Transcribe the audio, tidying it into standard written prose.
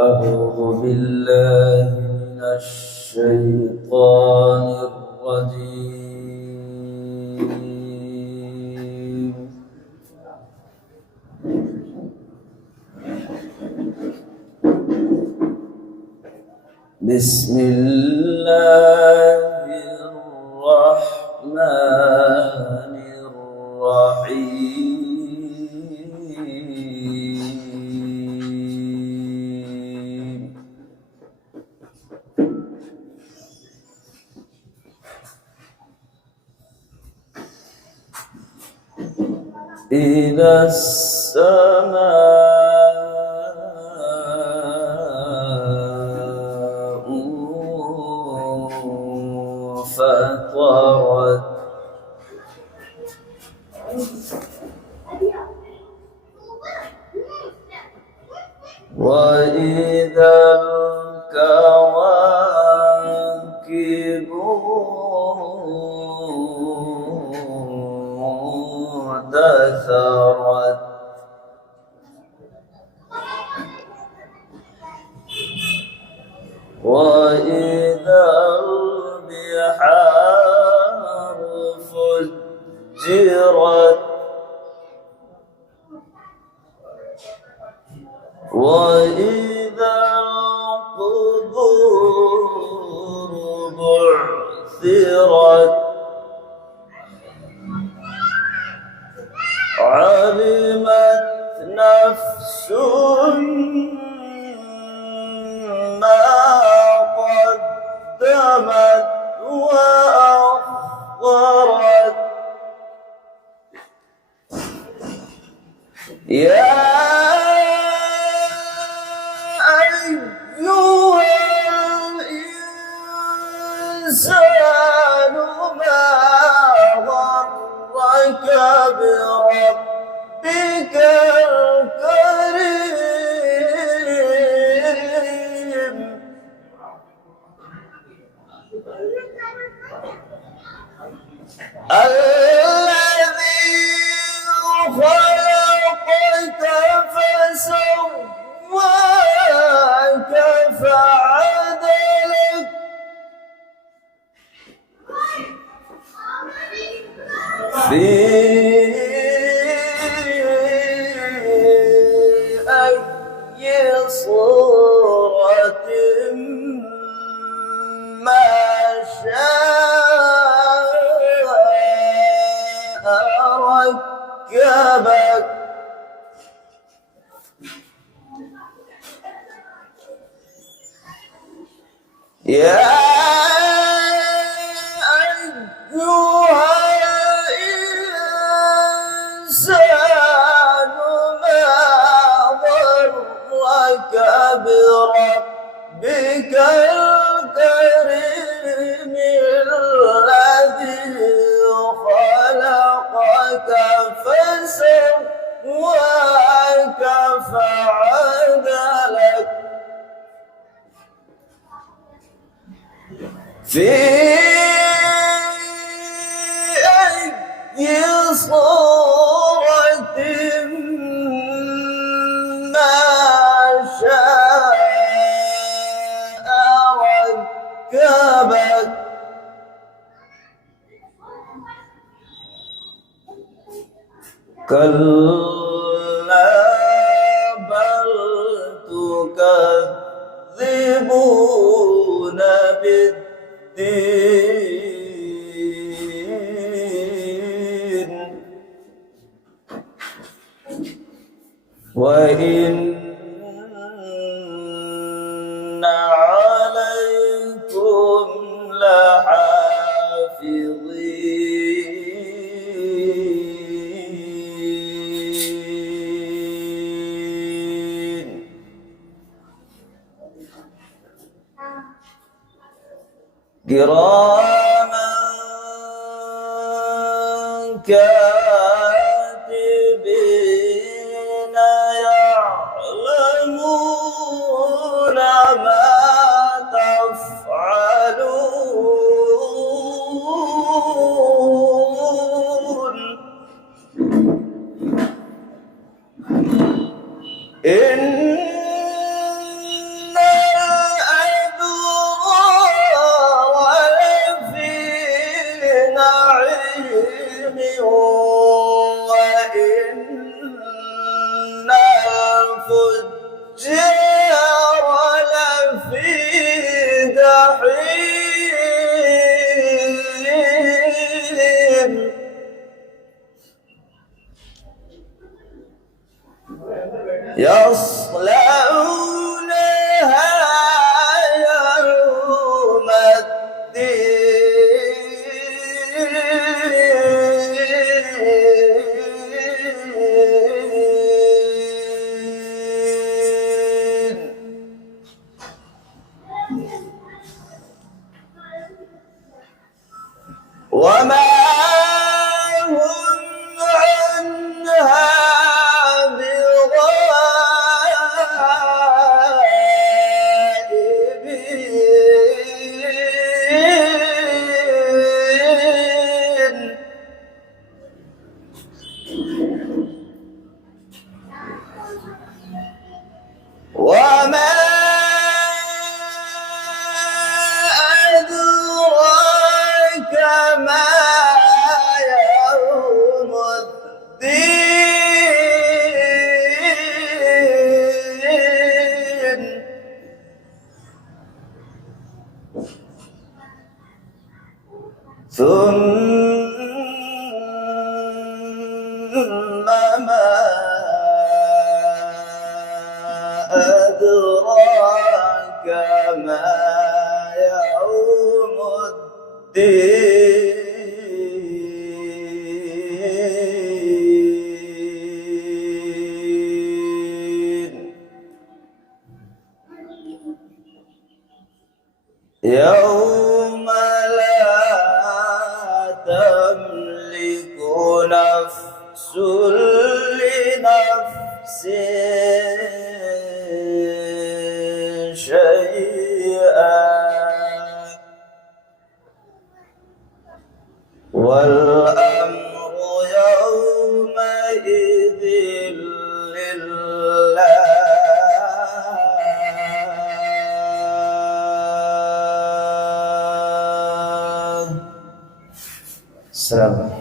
أعوذ بالله من الشيطان الرجيم. بسم الله الرحمن الرحيم. إذا السماء انفطرت وإذا الكواكب انتثرت وإذا البحار فجرت وإذا القبور بعثرت علمت نفس ما قدمت وأخرت. يا أيها الإنسان ما غرك بربك الكريم الذي خلقك فسواك فعدلك في أي صورة ما شاء ركبك. يا أيها الإنسان ما غرك بربك الكريم الذي خلقك فسواك فعدلك في أي صورة ما شاء ركبك. كلا بل تكذبون بالدين وإن عليكم لحافظين كراما كاتبين يعلمون ما تفعلون. إن الفجار لفي جحيم يصلونها يوم الدين وما هم عنها بغائبين وما أدراك ما يوم الدين ثم ما أدراك ما يوم الدين يوم لا تملك نفس لنفس شيئا والأمر يومئذ لله السلام